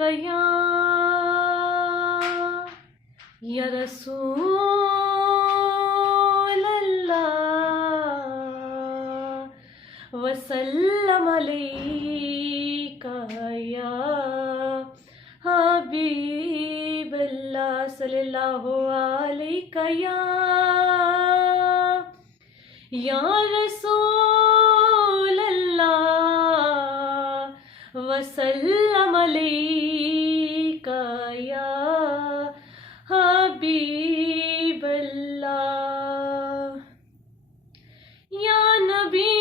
अलैका या रसूल अल्लाह वसल्लम अलैका या हबीब अल्लाह सल्लल्लाहु अलैका या रसूल अल्लाह वसल्लम अलैका या हबीब अल्लाह या नबी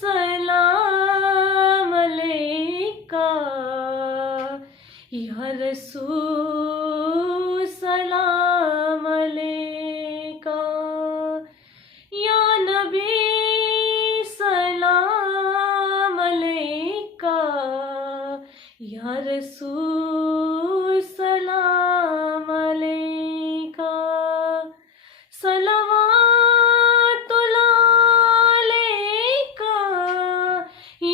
सलाम अलैका या रसूल सलाम अलैका या नबी सलाम अलैका या रसूल सलाम अलैका सलवातुल्लाह अलैका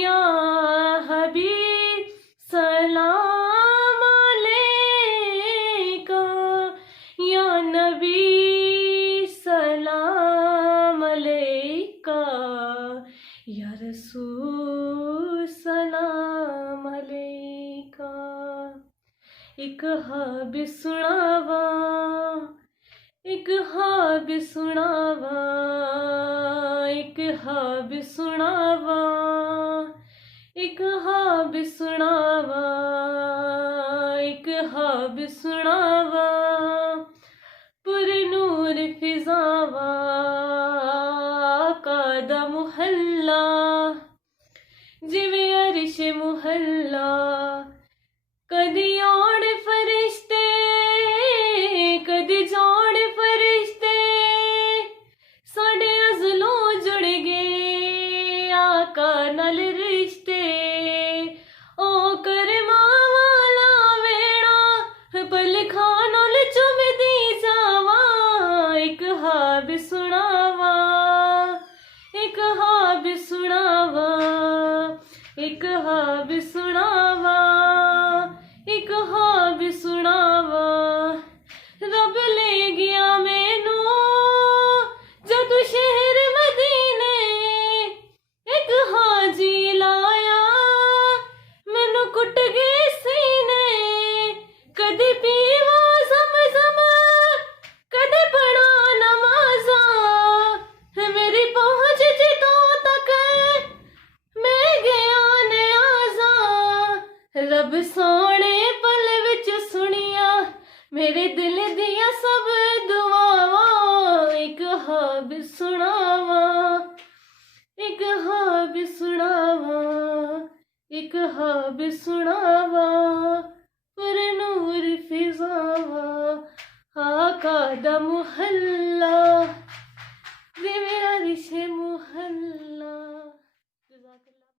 या हबीब सलाम अलैका या नबी सलाम अलैका या रसूल सलाम अलैका। एक हाबी सुनावा एक हाबी सुनावा एक हाबी सुनावा एक हाबी सुनावा एक हाबी सुनावा पुरनूर फिजावा कादा मुहल्ला जिवे अरिश मुहल्ला कदी आण फरिश्ते कदी जाण फरिश्ते साडे अज़लों जुड़ गए आका नाल रिश्ते ओ करमा वाला वेड़ा पल खानोल चुमदी जावा एक हाब सुनावा एक हाब सुनावा एक हाब सुनावा एक हाब सुनावा रब ले गया मैनू जदू शहर मदीने एक हाजी लाया मैनू कुट गए सीने कदे पीवा ज़म-ज़म कदे पढ़ा नमाज़ा मेरी पहुँच जितों तक मैं गया न्याज़ा रब सोने पल विच सुनिया मेरे दिल दिया सब दुआवां एक हाब सुनावा एक हाब सुनावा एक हाब सुनावा पुरनूर फिजावा आका दा मुहल्ला जिवे अरिश मुहल्ला।